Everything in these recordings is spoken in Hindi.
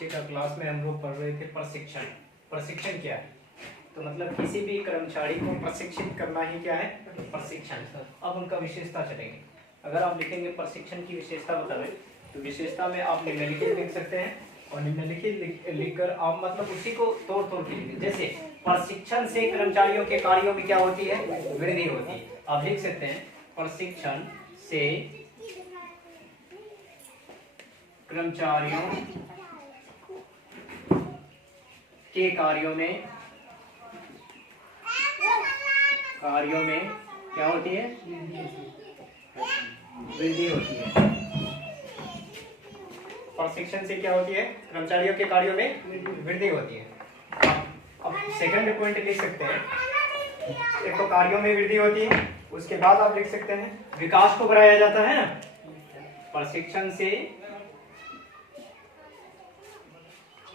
पीछे का क्लास में हम लोग पढ़ रहे थे प्रशिक्षण। प्रशिक्षण क्या है? तो मतलब किसी भी कर्मचारी को प्रशिक्षित करना ही क्या है? प्रशिक्षण। अब उनका विशेषता चलेंगे। अगर आप लिखेंगे प्रशिक्षण की विशेषता बताएं तो विशेषता में आप निम्नलिखित लिख सकते हैं और निम्नलिखित लिखकर आप मतलब उसी को तोड़ तोड़ के लिखें। जैसे प्रशिक्षण से कर्मचारियों के कार्यों में क्या होती है? वृद्धि होती है। आप लिख सकते हैं प्रशिक्षण से कर्मचारियों के कार्यों में क्या होती है? वृद्धि होती है। प्रशिक्षण से क्या होती है? कर्मचारियों के कार्यों में वृद्धि होती है। अब सेकंड पॉइंट लिख सकते हैं, एक तो कार्यों में वृद्धि होती है, उसके बाद आप लिख सकते हैं विकास को बढ़ाया जाता है ना। प्रशिक्षण से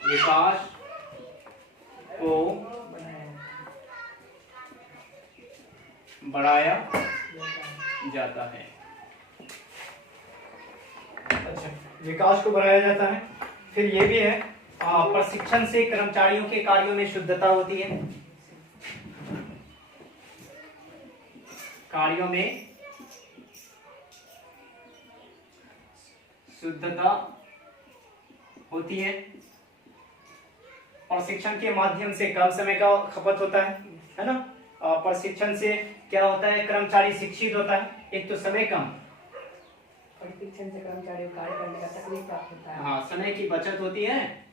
विकास को बढ़ाया जाता है। अच्छा, विकास को बढ़ाया जाता है। फिर ये भी है प्रशिक्षण से कर्मचारियों के कार्यों में शुद्धता होती है। कार्यों में शुद्धता होती है। प्रशिक्षण के माध्यम से कम समय का खपत होता है ना। प्रशिक्षण से क्या होता है? कर्मचारी शिक्षित होता है, एक तो समय कम, प्रशिक्षण से कर्मचारियों को कार्य करने का तकनीक प्राप्त होता है। हाँ, समय की बचत होती है।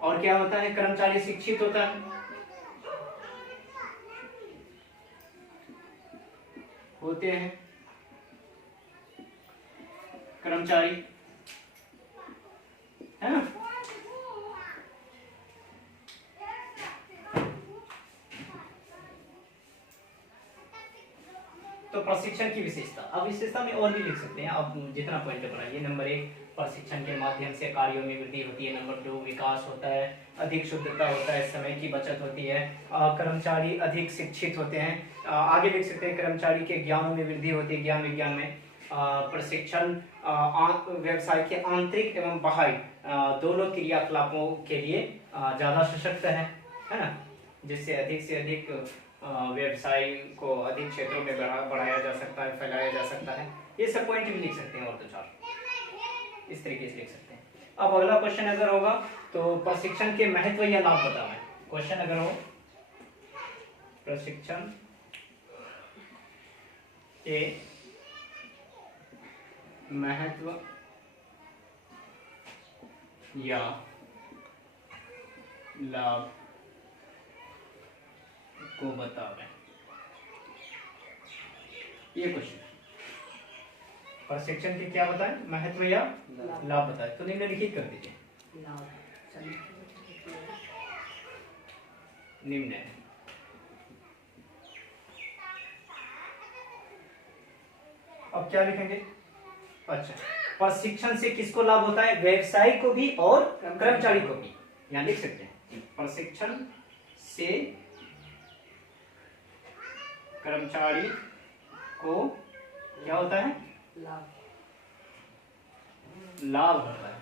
और क्या होता है? कर्मचारी शिक्षित होता है, होते हैं कर्मचारी, है ना। तो प्रशिक्षण की विशेषता, अब विशेषता में और भी लिख सकते हैं आप जितना पॉइंट बनाइए। नंबर 1 प्रशिक्षण के माध्यम से कार्यों में वृद्धि होती है। नंबर 2 विकास होता है, अधिक शुद्धता होता है, समय की बचत होती है, कर्मचारी अधिक शिक्षित होते हैं। आगे लिख सकते हैं कर्मचारी के ज्ञानों में वृद्धि होती है, ज्ञान विज्ञान में। प्रशिक्षण व्यवसाय के आंतरिक एवं बाहरी दोनों क्रियाकलापों के लिए ज्यादा सशक्त है ना, जिससे अधिक व्यवसाय को अधिक क्षेत्रों में बढ़ाया जा सकता है, फैलाया जा सकता है। ये सब पॉइंट भी लिख सकते हैं और 2-4 इस तरीके से लिख सकते हैं। अब अगला क्वेश्चन अगर होगा तो प्रशिक्षण के महत्व या लाभ बताना है। क्वेश्चन अगर हो प्रशिक्षण के महत्व या लाभ को बतावें, ये क्वेश्चन। प्रशिक्षण के क्या बताएं? महत्व या लाभ बताएं। तो निम्नलिखित कर दीजिए। निम्न है। अब क्या लिखेंगे? अच्छा, प्रशिक्षण से किसको लाभ होता है? व्यवसायी को भी और कर्मचारी को भी। यहां लिख सकते हैं प्रशिक्षण से कर्मचारी को क्या होता है? लाभ होता है।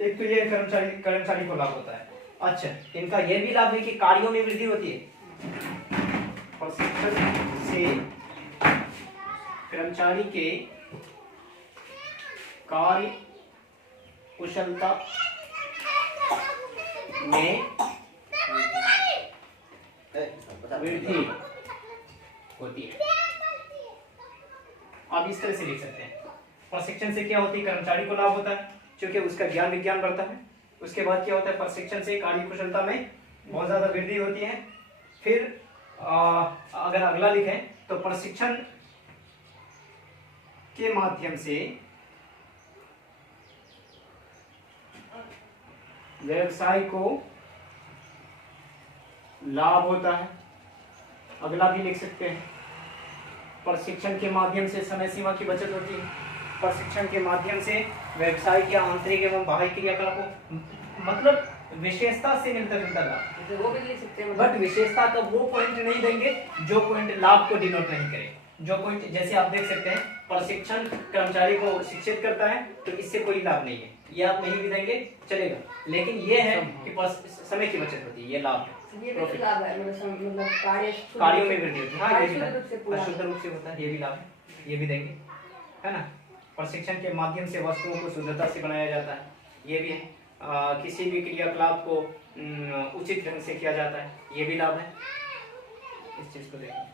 एक तो ये कर्मचारी को लाभ होता है। अच्छा, इनका यह भी लाभ है कि कार्यों में वृद्धि होती है। प्रशिक्षण से कर्मचारी के कार्य कुशलता में वृद्धि होती है। आप इस तरह से लिख सकते हैं प्रशिक्षण से क्या होती है? कर्मचारी को लाभ होता है क्योंकि उसका ज्ञान विज्ञान बढ़ता है। उसके बाद क्या होता है? प्रशिक्षण से कार्य कुशलता में बहुत ज्यादा वृद्धि होती है। फिर अगर अगला लिखें तो प्रशिक्षण के माध्यम से व्यवसाय को लाभ होता है। अगला भी लिख सकते हैं प्रशिक्षण के माध्यम से समय सीमा की बचत होती है। प्रशिक्षण के माध्यम से व्यवसाय के आंतरिक एवं बाह्य क्रियाकलापों, मतलब विशेषता से मिलता जुलता लाभ। वो भी लिख सकते हैं, बट विशेषता का वो पॉइंट नहीं देंगे जो पॉइंट लाभ को डिनोट नहीं करे। जो कोई, जैसे आप देख सकते हैं, प्रशिक्षण कर्मचारी को शिक्षित करता है, तो इससे कोई लाभ नहीं है, ये आप नहीं भी देंगे चलेगा, लेकिन ये है कि समय की बचत होती है, ये लाभ है, ये भी लाभ है, मतलब कार्यों में वृद्धि होती है। हाँ, ये भी शुद्ध रूप से होता है, ये भी लाभ है, ये भी देंगे, है ना। प्रशिक्षण के माध्यम से वस्तुओं को शुद्धता से बनाया जाता है, ये भी है। किसी भी क्रियाकलाप को उचित ढंग से किया जाता है, ये भी लाभ है। इस चीज को देखें,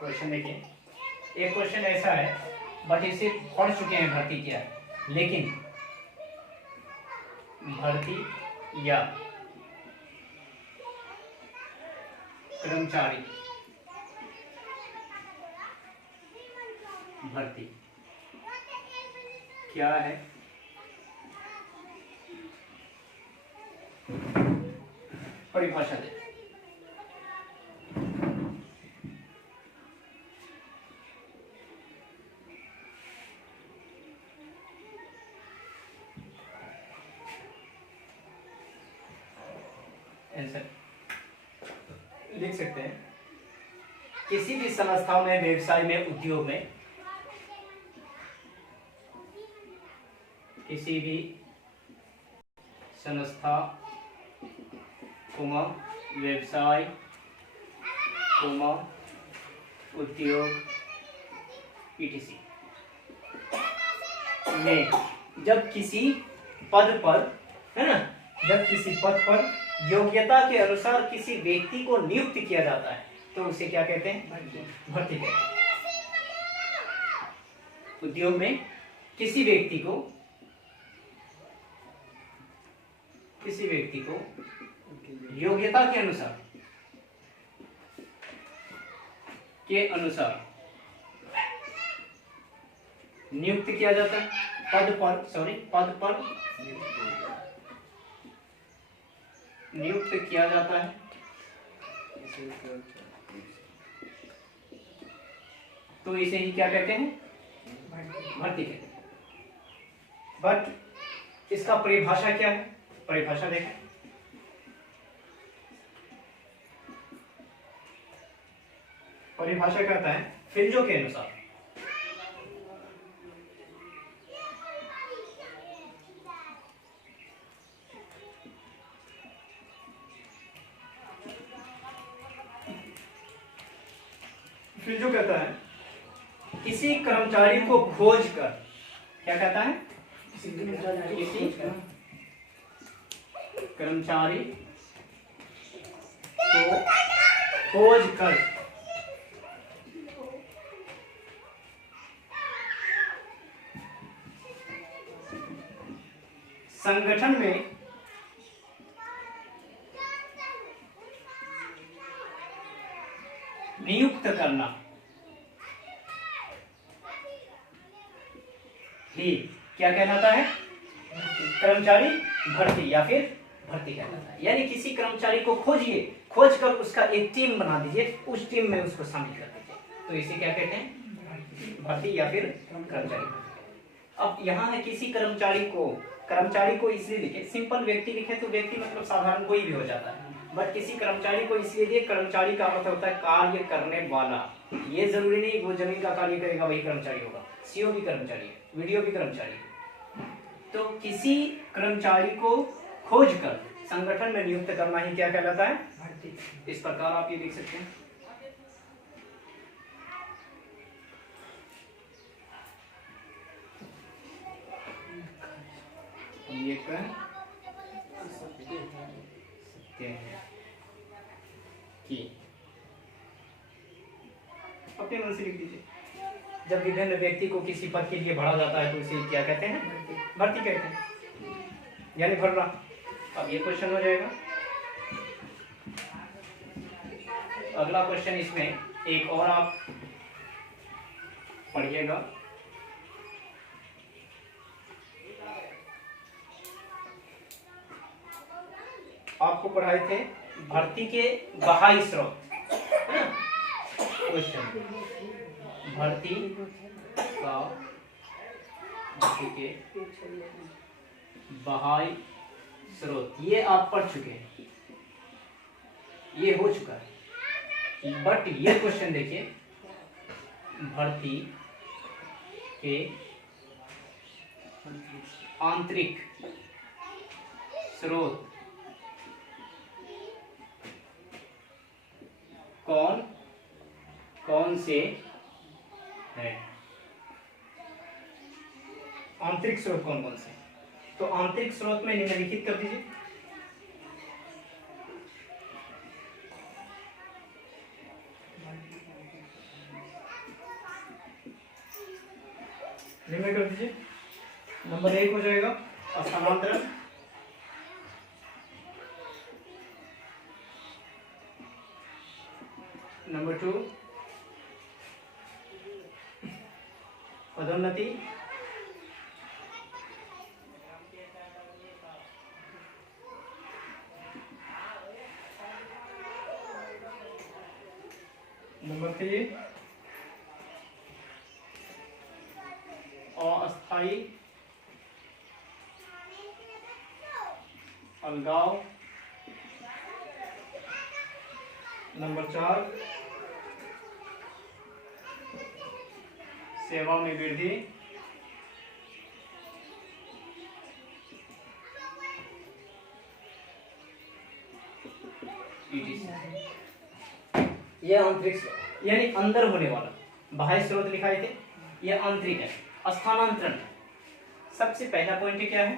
क्वेश्चन देखिए, एक क्वेश्चन ऐसा है, बट इसे पढ़ चुके हैं भर्ती क्या है, लेकिन भर्ती या कर्मचारी भर्ती क्या है, परिभाषा दे। आंसर लिख सकते हैं, किसी भी संस्था में, व्यवसाय में, उद्योग में, किसी भी संस्था, व्यवसाय, उद्योग, पीटीसी में जब किसी पद पर, है ना, जब किसी पद पर योग्यता के अनुसार किसी व्यक्ति को नियुक्त किया जाता है, तो उसे क्या कहते हैं, भर्ती कहते हैं। उद्योग में किसी व्यक्ति को योग्यता के अनुसार नियुक्त किया जाता है, पद पर नियुक्त किया जाता है, तो इसे ही क्या कहते हैं, भर्ती कहते हैं। बट इसका परिभाषा क्या है, परिभाषा देखें, परिभाषा कहता है फिल्जों के अनुसार, फिर जो कहता है किसी कर्मचारी को खोज कर, क्या कहता है, किसी कर्मचारी को खोज कर संगठन में नियुक्त करना ही क्या कहलाता है, कर्मचारी भर्ती या फिर भर्ती कहलाता है। यानी किसी कर्मचारी को खोजिए, खोज कर उसका एक टीम बना दीजिए, उस टीम में उसको शामिल कर दीजिए, तो इसे क्या कहते हैं, भर्ती या फिर कर्मचारी। अब यहाँ है किसी कर्मचारी को इसलिए लिखे, सिंपल व्यक्ति लिखे तो व्यक्ति मतलब साधारण कोई भी हो जाता है, बट किसी कर्मचारी को इसलिए दिए, कर्मचारी का अर्थ होता है कार्य करने वाला। ये जरूरी नहीं वो जमीन का कार्य करेगा वही कर्मचारी होगा, सीओ भी कर्मचारी है, वीडियो भी कर्मचारी है। तो किसी कर्मचारी को खोज कर संगठन में नियुक्त करना ही क्या कहलाता है, भर्ती। इस प्रकार आप ये लिख सकते हैं। ये सत्य है कि अपने मन से लिख दीजिए। जब विभिन्न व्यक्ति को किसी पद के लिए भरा जाता है तो इसे क्या कहते हैं, भर्ती कहते हैं, यानी भरना। अब ये क्वेश्चन हो जाएगा। अगला क्वेश्चन, इसमें एक और आप पढ़िएगा। आपको पढ़ाए थे भर्ती के बाह्य स्रोत, है ना? क्वेश्चन भर्ती के बाह्य स्रोत, ये आप पढ़ चुके हैं, ये हो चुका है। बट ये क्वेश्चन देखिए, भर्ती के आंतरिक स्रोत कौन कौन से है? आंतरिक स्रोत कौन कौन से? तो आंतरिक स्रोत में निम्नलिखित कर दीजिए। निम्न कर दीजिए। नंबर 1 हो जाएगा स्थानांतरण, नंबर 2 पदोन्नति, नंबर 3 अस्थायी अलगाव, नंबर 4 सेवा में वृद्धि, यह आंतरिक स्रोत यानी अंदर होने वाला। बाह्य स्रोत लिखाए थे, यह आंतरिक है। स्थानांतरण, सबसे पहला पॉइंट क्या है?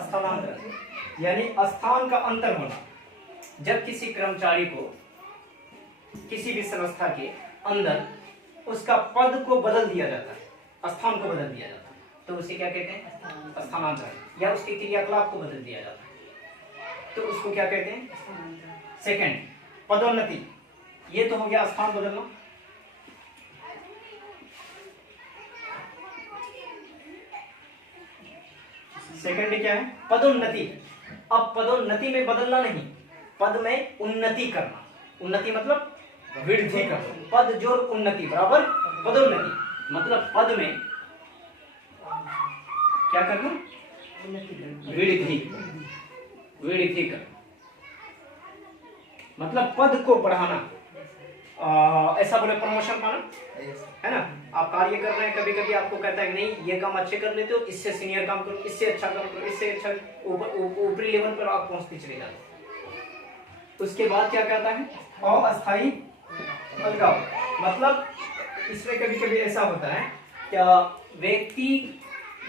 स्थानांतरण यानी स्थान का अंतर होना। जब किसी कर्मचारी को किसी भी संस्था के अंदर उसका पद को बदल दिया जाता है, स्थान को बदल दिया जाता है, तो उसे क्या कहते हैं? स्थानांतरण। या उसके क्रियाकलाप को बदल दिया जाता है तो उसको क्या कहते हैं? सेकंड पदोन्नति, ये तो हो गया स्थान बदलना। सेकंड क्या है? पदोन्नति। अब पदोन्नति में बदलना नहीं, पद में उन्नति करना। उन्नति मतलब वृद्धि करना। पद जोड़ उन्नति बराबर पदोन्नति, मतलब पद में क्या करना? वृद्धि, वृद्धि करना, मतलब पद को बढ़ाना। ऐसा बोले प्रमोशन पाना, है ना? आप कार्य कर रहे हैं, कभी कभी आपको कहता है कि नहीं ये काम अच्छे कर लेते हो, इससे सीनियर काम करो, इससे अच्छा काम करो, इससे अच्छा ऊपरी लेवल पर आप पहुंचते चले जाते हो। उसके बाद क्या कहता है? अस्थायी अलगाव, मतलब इसमें कभी कभी ऐसा होता है क्या व्यक्ति,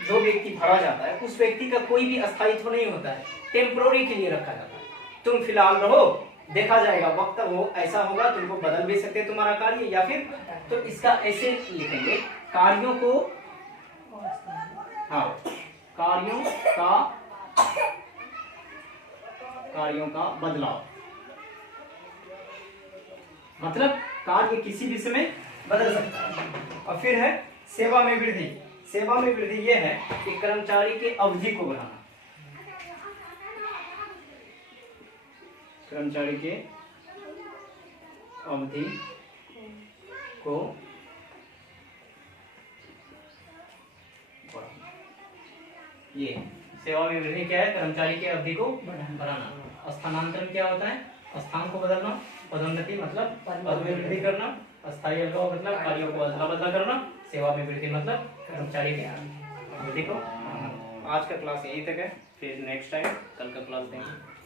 जो व्यक्ति भरा जाता है उस व्यक्ति का कोई भी अस्थायित्व नहीं होता है, टेम्पोररी के लिए रखा जाता है। तुम फिलहाल रहो, देखा जाएगा, वक्त वो ऐसा होगा, तुमको बदल भी सकते हैं तुम्हारा कार्य, या फिर तो इसका ऐसे लिखेंगे कार्यों को, हाँ कार्यों का बदलाव, मतलब कार्य किसी भी समय बदल सकता है। और फिर है सेवा में वृद्धि। सेवा में वृद्धि यह है कि कर्मचारी के अवधि को बढ़ाना, कर्मचारी के अवधि को बढ़ाना। ये सेवा में वृद्धि क्या है? कर्मचारी के अवधि को बढ़ाना। स्थानांतरण क्या होता है? स्थान को बदलना। पदोन्नति मतलब पद में वृद्धि करना। अस्थायी अलगाव मतलब कार्यों को अदला बदला करना। सेवा में वृद्धि मतलब कर्मचारी की अवधि को। आज का क्लास यहीं तक है, फिर नेक्स्ट टाइम कल का क्लास देंगे।